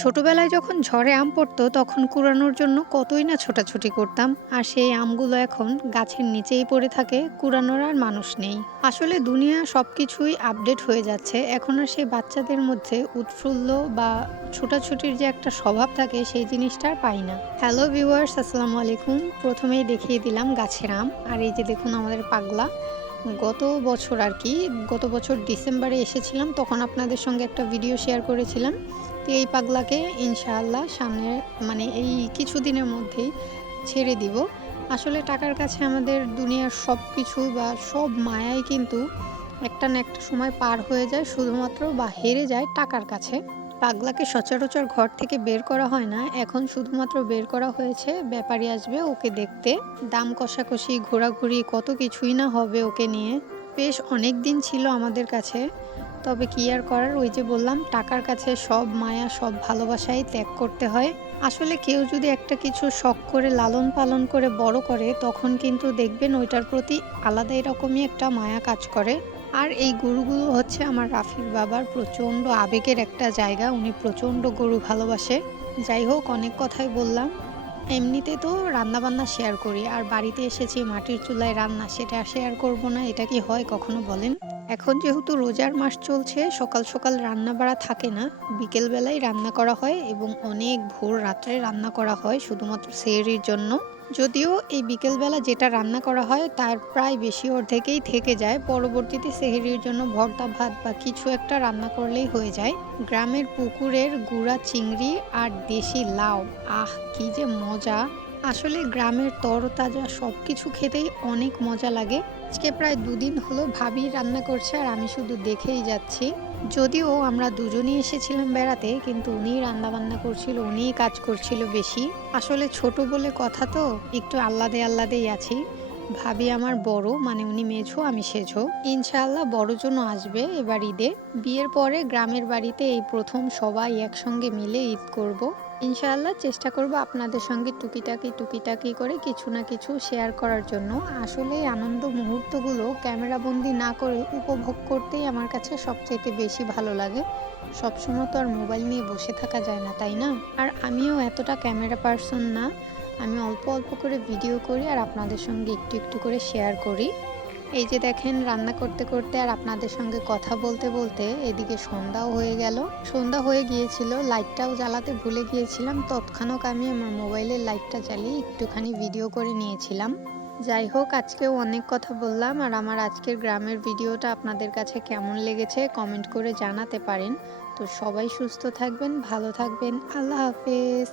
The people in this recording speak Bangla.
ছোটবেলায় যখন ঝড়ে আম পড়তো তখন কুড়ানোর জন্য কতই না ছোটাছুটি করতাম, আর সেই আমগুলো এখন গাছের নিচেই পড়ে থাকে, কুড়ানোর আর মানুষ নেই। আসলে দুনিয়া সবকিছুই আপডেট হয়ে যাচ্ছে, এখন আর সেই বাচ্চাদের মধ্যে উৎফুল্ল বা ছোটাছুটির যে একটা স্বভাব থাকে সেই জিনিসটা আর পাই না। হ্যালো ভিউয়ার্স, আসসালামু আলাইকুম। প্রথমেই দেখিয়ে দিলাম গাছের আম, আর এই যে দেখুন আমাদের পাগলা। গত বছর আর কি, গত বছর ডিসেম্বরে এসেছিলাম, তখন আপনাদের সঙ্গে একটা ভিডিও শেয়ার করেছিলাম। তো এই পাগলাকে ইনশাআল্লাহ সামনে মানে এই কিছুদিনের মধ্যেই ছেড়ে দিব। আসলে টাকার কাছে আমাদের দুনিয়ার সব কিছু বা সব মায়াই কিন্তু একটা না একটা সময় পার হয়ে যায় শুধুমাত্র, বা হেরে যায় টাকার কাছে। পাগলাকে সচরাচর ঘর থেকে বের করা হয় না, এখন শুধুমাত্র বের করা হয়েছে ব্যাপারী আসবে ওকে দেখতে। দাম কষাকষি, ঘোরাঘুরি, কত কিছুই না হবে ওকে নিয়ে। বেশ অনেক দিন ছিল আমাদের কাছে। তবে কি আর করার, ওই যে বললাম, টাকার কাছে সব মায়া সব ভালোবাসাই ত্যাগ করতে হয়। আসলে কেউ যদি একটা কিছু শখ করে লালন পালন করে বড় করে, তখন কিন্তু দেখবেন ওইটার প্রতি আলাদাই রকমই একটা মায়া কাজ করে। আর এই গরুগুলো হচ্ছে আমার রাফির বাবার প্রচণ্ড আবেগের একটা জায়গা, উনি প্রচণ্ড গরু ভালোবাসে। যাই হোক, অনেক কথাই বললাম। এমনিতে তো রান্নাবান্না শেয়ার করি, আর বাড়িতে এসেছি মাটির চুলায় রান্না, সেটা শেয়ার করব না? এটা কি হয় কখনো বলেন? এখন যেহেতু রোজার মাস চলছে, সকাল সকাল রান্না বাড়া থাকে না, বিকেল বেলায় রান্না করা হয় এবং অনেক ভোর রাত্রে রান্না করা হয় শুধুমাত্র সেহরির জন্য। যদিও এই বিকেলবেলা যেটা রান্না করা হয় তার প্রায় বেশি অর্ধেকেই থেকে যায়, পরবর্তীতে সেহরির জন্য ভর্তা ভাত বা কিছু একটা রান্না করলেই হয়ে যায়। গ্রামের পুকুরের গুড়া চিংড়ি আর দেশি লাউ, আহ কি যে মজা! আসলে গ্রামের তরতাজা সব কিছু খেতেই অনেক মজা লাগে। আজকে প্রায় দুদিন হলো ভাবি রান্না করছে আর আমি শুধু দেখেই যাচ্ছি। যদিও আমরা দুজনেই এসেছিলাম বেড়াতে, কিন্তু উনিই রান্না বান্না করছিল, উনিই কাজ করছিল বেশি। আসলে ছোট বলে কথা তো, একটু আহ্লাদে আহ্লাদেই আছি। ভাবি আমার বড়, মানে উনি মেঝো আমি সেঝো। ইনশাআল্লাহ বড়জনও আসবে এবার ঈদে। বিয়ের পরে গ্রামের বাড়িতে এই প্রথম সবাই একসঙ্গে মিলে ঈদ করব। ইনশাআল্লাহ চেষ্টা করব আপনাদের সঙ্গে টুকিটাকি করে কিছু না কিছু শেয়ার করার জন্য। আসলে এই আনন্দ মুহূর্তগুলো ক্যামেরাবন্দি না করে উপভোগ করতেই আমার কাছে সবচাইতে বেশি ভালো লাগে। সবসময় তো আর মোবাইল নিয়ে বসে থাকা যায় না, তাই না? আর আমিও এতটা ক্যামেরা পার্সন না, আমি অল্প অল্প করে ভিডিও করি আর আপনাদের সঙ্গে একটু একটু করে শেয়ার করি। এই যে দেখেন, রান্না করতে করতে আর আপনাদের সঙ্গে কথা বলতে বলতে এদিকে সন্ধ্যাও হয়ে গেল। সন্ধ্যা হয়ে গিয়েছিল, লাইটটাও জ্বালাতে ভুলে গিয়েছিলাম, তৎক্ষণাৎ আমি আমার মোবাইলের লাইটটা জ্বালিয়ে একটুখানি ভিডিও করে নিয়েছিলাম। যাই হোক, আজকেও অনেক কথা বললাম, আর আমার আজকের গ্রামের ভিডিওটা আপনাদের কাছে কেমন লেগেছে কমেন্ট করে জানাতে পারেন। তো সবাই সুস্থ থাকবেন, ভালো থাকবেন, আল্লাহ হাফেজ।